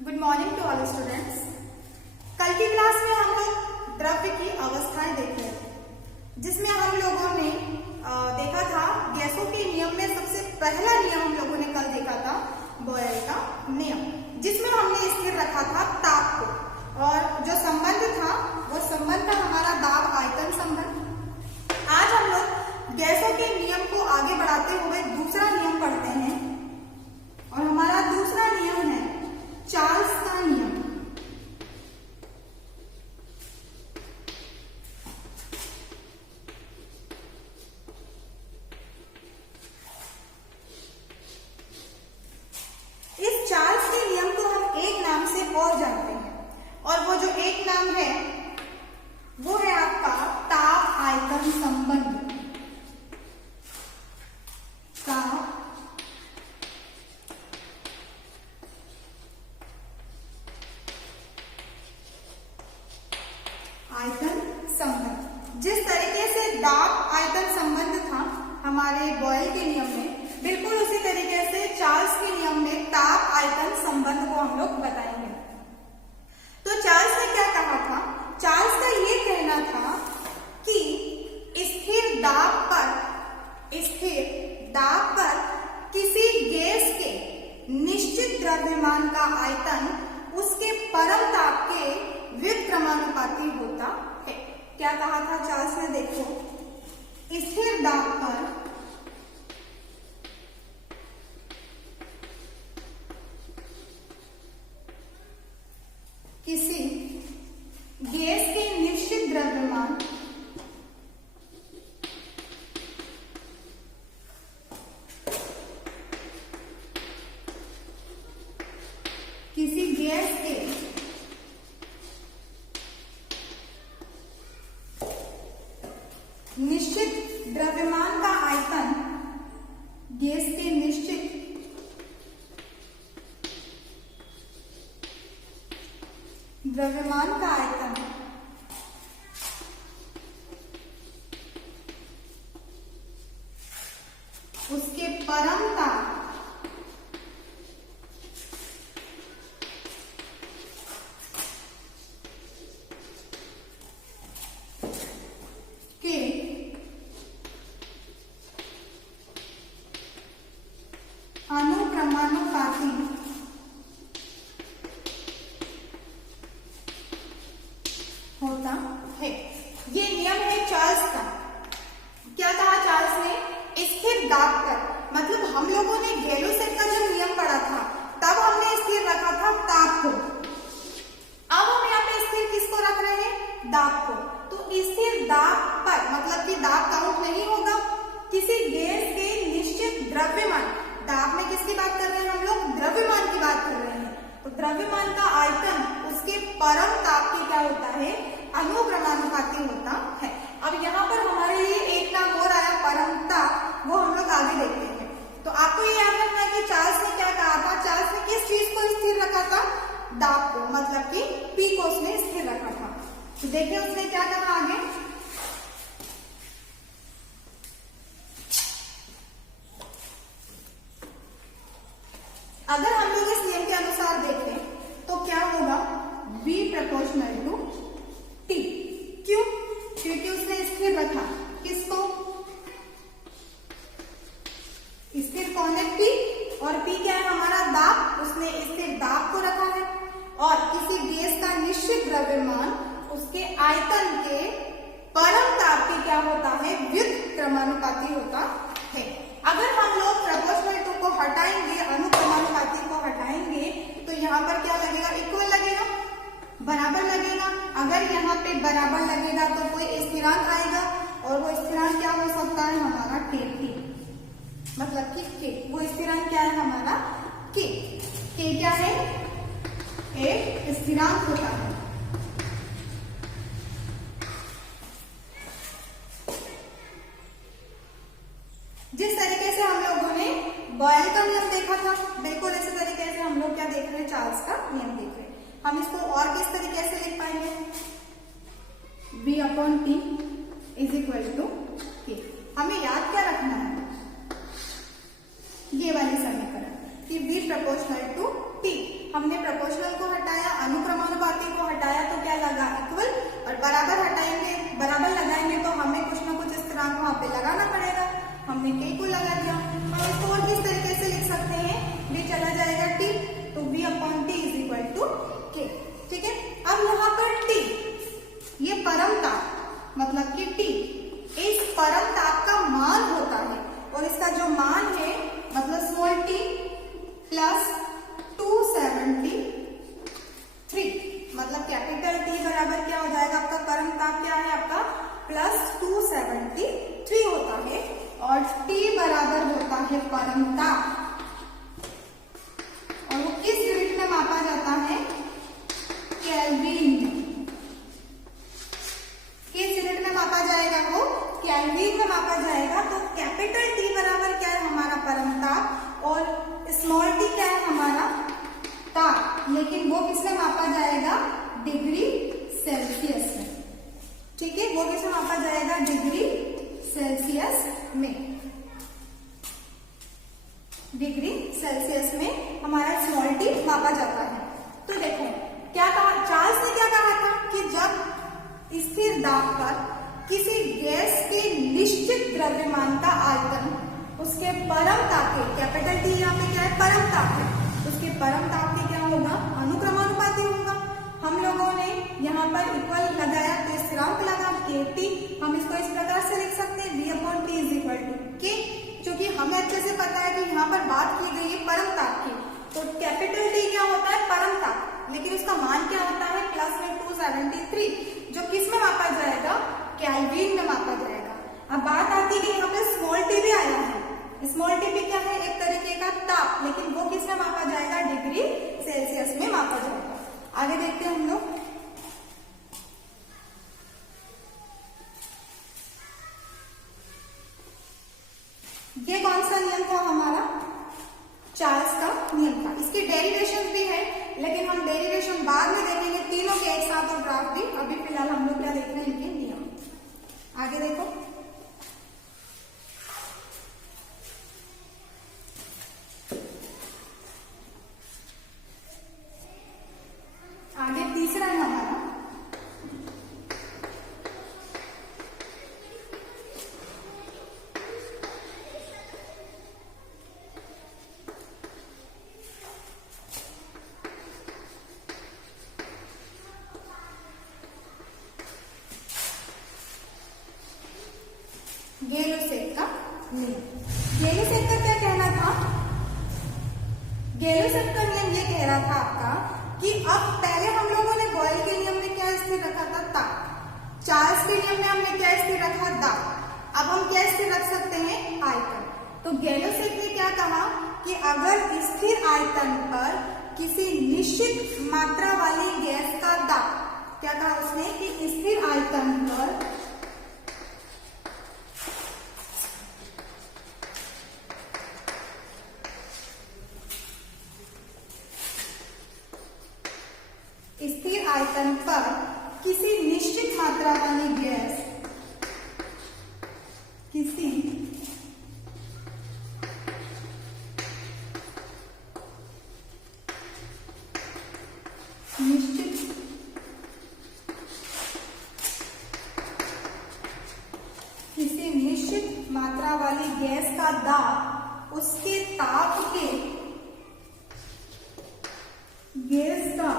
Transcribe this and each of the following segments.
Good morning to all students. कल की class में हम लोग द्रव्य की अवस्थाएं देख रहे थे, जिसमें हम लोगों ने देखा था गैसों के नियम में सबसे पहला नियम हम लोगों ने कल देखा था बॉयल का नियम, जिसमें हमने स्थिर रखा था ताप को, और जो संबंध था वो संबंध था हमारा दाब आयतन संबंध। आज हम लोग गैसों के नियम को आगे बढ़ाते हुए दूसरा नियम पढ़ते हैं, और हमारा दूसरा नियम है चार्ल्स का नियम। इस चार्ल्स के नियम को हम एक नाम से और जानते हैं, और वो जो एक नाम है वो है आपका ताप आयतन संबंध। ताप आयतन संबंध। जिस तरीके से दाब आयतन संबंध था हमारे बॉयल के नियम में, बिल्कुल उसी तरीके से चार्ल्स के नियम में ताप आयतन संबंध को हम लोग बताएंगे। तो चार्ल्स ने क्या कहा था? चार्ल्स का ये कहना था कि स्थिर दाब पर किसी गैस के निश्चित द्रव्यमान का आयतन उसके परम ताप के व्युत्क्रमानुपाती होता है। क्या कहा था चार्ल्स ने? देखो, स्थिर दाब पर किसी गैस के निश्चित द्रव्यमान निश्चित द्रव्यमान का आयतन, गैस के निश्चित द्रव्यमान का आयतन उसके परम ताप के अनुक्रमानुपाती होता है। ये नियम है चार्ल्स का। क्या कहा चार्ल्स ने? स्थिर दाब पर, मतलब हम लोगों ने गैलो-सेट का जब नियम पढ़ा था तब हमने स्थिर रखा था ताप को। अब हम यहाँ पे स्थिर किसको रख रहे हैं? दाब को। तो स्थिर दाब पर मतलब कि दाब काउंट नहीं होगा, किसी गैस के निश्चित द्रव्यमान, दाब में किसकी बात कर रहे हैं हम लोग? द्रव्यमान की बात कर रहे हैं। तो द्रव्यमान का आयतन उसके परम ताप के क्या होता है? अनुक्रमानुपाती होता है। अब यहाँ पर हमारे लिए एक नाम और आया परम ताप, वो हम लोग आगे देखते हैं। तो आपको ये याद रखना है कि चार्ल्स ने क्या कहा था? चार्ल्स ने किस चीज को स्थिर रखा था? दाब को, मतलब कि पी को उसने स्थिर रखा था। तो देखिए उसने क्या कहा आगे। अगर हम लोग इस नियम के अनुसार देखें तो क्या होगा? V proportional to T। क्यों? क्योंकि उसने स्थिर रखा किसको? स्थिर कौन है? P, और P क्या है? हमारा दाब। उसने स्थिर दाब को रखा है, और किसी गैस का निश्चित द्रव्यमान उसके आयतन के परम ताप के क्या होता है? व्युत्क्रमानुपाती होता है। अगर हम लोग प्रोपोर्शनल टू को हटाएंगे, अनुक्रमानुपाती को हटाएंगे, तो यहाँ पर क्या लगेगा? इक्वल लगेगा, बराबर लगेगा। अगर यहाँ पे बराबर लगेगा तो कोई स्थिरांक आएगा, और वो स्थिरांक क्या हो सकता है? हमारा k, मतलब कि k। वो स्थिरांक क्या है? हमारा k। k क्या है? एक स्थिरांक होता है। जिस तरीके से हम लोगों ने बॉयल का नियम देखा था, बिल्कुल इसी तरीके से हम लोग क्या देख रहे हैं? चार्ल्स का नियम देख रहे हैं। हम इसको और किस तरीके से लिख पाएंगे? V/T is equal to K। हमें याद क्या रखना है? ये वाली समीकरण कि V प्रोपोर्शनल टू T। हमने प्रोपोर्शनल हमने के को लगा दिया। हम इसको और किस तरीके से लिख सकते हैं, v चला जाएगा t, तो v upon t is equal to k. ठीक है, अब यहाँ पर t ये परम ताप मतलब कि t इस परम ताप का मान होता है, और इसका जो मान है मतलब स्मॉल t प्लस 273, मतलब कैपिटल T बराबर क्या हो जाएगा, आपका परम ताप क्या है आपका प्लस 273 होता है, और T बराबर होता है परम ताप, और वो किस यूनिट में मापा जाता है, केल्विन में। किस यूनिट में मापा जाएगा, वो केल्विन में मापा जाएगा। तो कैपिटल T बराबर क्या है हमारा परम ताप, और स्मॉल t क्या है हमारा ताप, लेकिन वो किसमें मापा जाएगा, डिग्री सेल्सियस में। ठीक है, वो किसमें मापा जाएगा, डिग्री सेल्सियस में। डिग्री सेल्सियस में हमारा स्मॉल t मापा जाता है। तो देखो क्या कहा, चार्ल्स ने क्या कहा था कि जब स्थिर दाब पर किसी गैस के निश्चित द्रव्यमान का आयतन उसके परम ताप के, कैपिटल T यहाँ पे क्या है, परम ताप है, उसके परम ताप के क्या होगा, अनुक्रमानुपाती होगा। हम लोगों ने यहाँ पर इक्वल लगाया तो स्थिरांक लगा KT, हम इसको इस प्रकार से लिख सकते हैं v upon t is equal to k, क्योंकि हमें अच्छे से पता है कि यहाँ पर बात की गई है परम ताप की। तो कैपिटल T क्या होता है, परम ताप, लेकिन उसका मान क्या होता है, प्लस में 273, जो किस में मापा जाएगा, केल्विन में मापा जाएगा। अब बात आती है यहाँ पे स्मॉल t भी आया है, स्मॉल t भी क्या है, एक तरीके का ताप, लेकिन वो किस में मापा जाएगा, डिग्री सेल्सियस में मापा जाएगा। आगे देखते हैं हम लोग। ये कौन सा नियम था हमारा, चार्ल्स का नियम था। इसकी डेरिवेशन भी है, लेकिन हम डेरिवेशन बाद में देखेंगे, तीनों के एक साथ और ग्राफ भी। अभी फिलहाल हम लोग क्या देख रहे हैं, इनके नियम। आगे देखो, आगे तीसरा है हमारा गेलो-सेक का नियम। गेलो-सेक का क्या कहना था, गेलो-सेक का नियम ये कह रहा था आपका कि अब पहले हम लोगों ने बॉयल के नियम में क्या स्थिर रखा था, ताप। चार्ल्स के नियम में हमने क्या स्थिर रखा, दाब। अब हम क्या स्थिर रख सकते हैं, आयतन। तो गेलो-सेक ने क्या कहा कि अगर स्थिर आयतन पर किसी निश्चित मात्रा वाली गैस का दाब, क्या कहा उसने कि स्थिर आयतन पर स्थिर आयतन पर किसी निश्चित मात्रा वाली गैस, किसी निश्चित मात्रा वाली गैस का दाब उसके ताप के, गैस का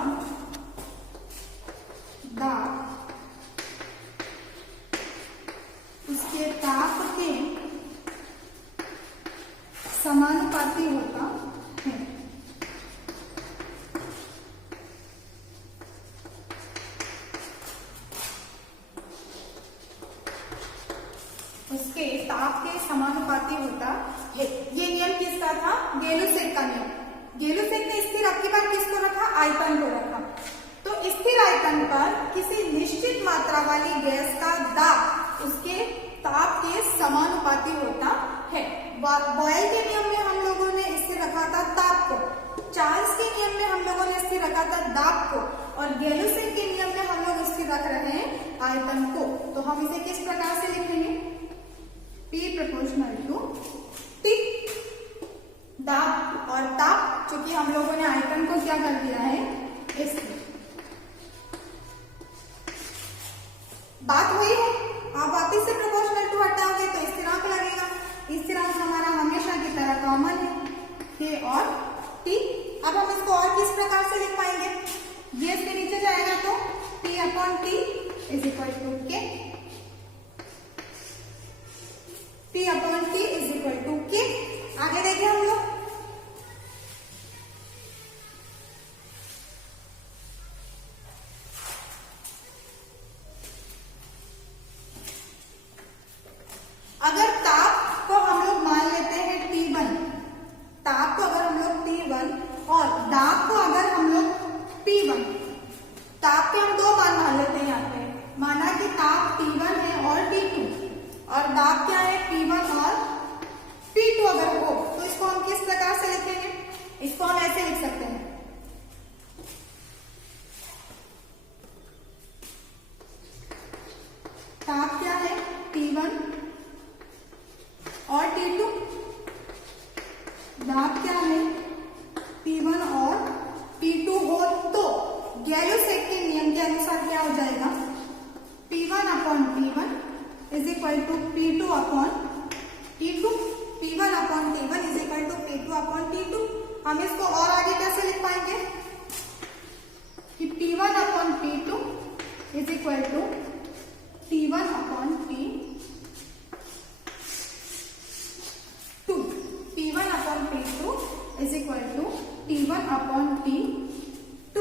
दाब उसके ताप के समानुपाती होता है। उसके ताप के समानुपाती होता है। ये नियम किसका था, गेलो-सेक का नियम। गेलो-सेक ने स्थिर, अब की बार किसको रखा, आयतन को रखा। तो स्थिर आयतन पर किसी निश्चित मात्रा वाली गैस का दाब उसके ताप के समानुपाती होता है। बॉयल के नियम में हम लोगों ने स्थिर रखा था ताप को, चार्ल्स के नियम में हम लोगों ने स्थिर रखा था दाब को, और गेलो-सेक के नियम में हम लोग स्थिर रख रहे हैं आयतन को। तो हम इसे किस प्रकार से लिखेंगे, P प्रोपोर्शनल टू T। दाब और ताप, चूंकि हम लोगों ने आयतन को क्या कर दिया है, स्थिर। बात वही है, आप वापिस से प्रोपोर्शनल टू हटाओगे तो स्थिरांक लगेगा, स्थिरांक और टी। अब हम इसको और किस प्रकार से लिख पाएंगे, ये इसके नीचे जाएगा तो P upon t is equal to k, P upon t is equal to k. आगे देखिए हम लोग, अगर ताप को हम लोग मान लेते हैं T1, ताप को अगर हम लोग T1 और दाब को अगर हम लोग P1, ताप के हम दो मान मान लेते हैं यहाँ पे, माना कि ताप T1 है और T2 और दाब क्या है P1 और P2 अगर हो तो इसको हम किस प्रकार से लिखेंगे, इसको हम ऐसे लिख सकते हैं, ताप क्या है T1 और T2, दाब क्या है P1 और P2 हो तो गैलो-सेक के नियम के अनुसार क्या हो जाएगा, P1 upon T1 is equal to P2 upon T2, P1 upon T1 is equal to P2 upon T2। हम इसको और आगे कैसे लिख पाएंगे कि P1 upon P2 is equal to T1 upon T2, P1 upon P2 is equal to T1 upon T2।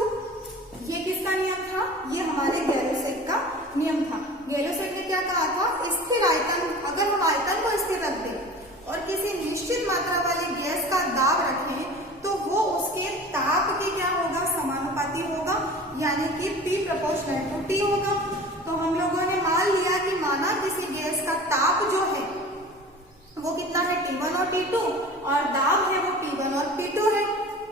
ये किसका नियम था, ये हमारे गैलो-सेक का नियम था। गैलो-सेक ने क्या कहा था, स्थिर आयतन, अगर हम आयतन को स्थिर रख दें और किसी निश्चित मात्रा वाली गैस का दाब रखें तो वो उसके ताप के क्या होगा, समानुपाती होगा, यानी कि P प्रोपोर्शनल टू T होगा। तो हम लोगों ने मान लिया कि माना किसी गैस का ताप जो है वो कितना है T1 और T2 और दाब है वो P1 और P2 है,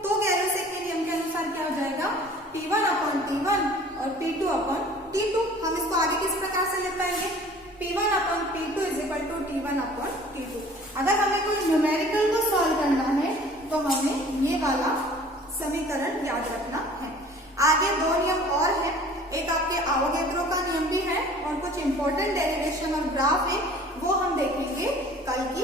तो गैलो-सेक के नियम के अनुसार क्या हो जाएगा, P1 अपॉन T1 और P2 अपॉन T2। हम इसको आगे किस प्रकार से लिख पाएंगे, P1 upon P2 is equal to T1 upon T2। अगर हमें कोई न्यूमेरिकल को सॉल्व करना है तो हमें ये वाला समीकरण याद रखना है। आगे दो नियम और है, एक आपके आवोगैड्रो का नियम भी है और कुछ इंपॉर्टेंट डेरिवेशन और ग्राफ है, वो हम देखेंगे कल की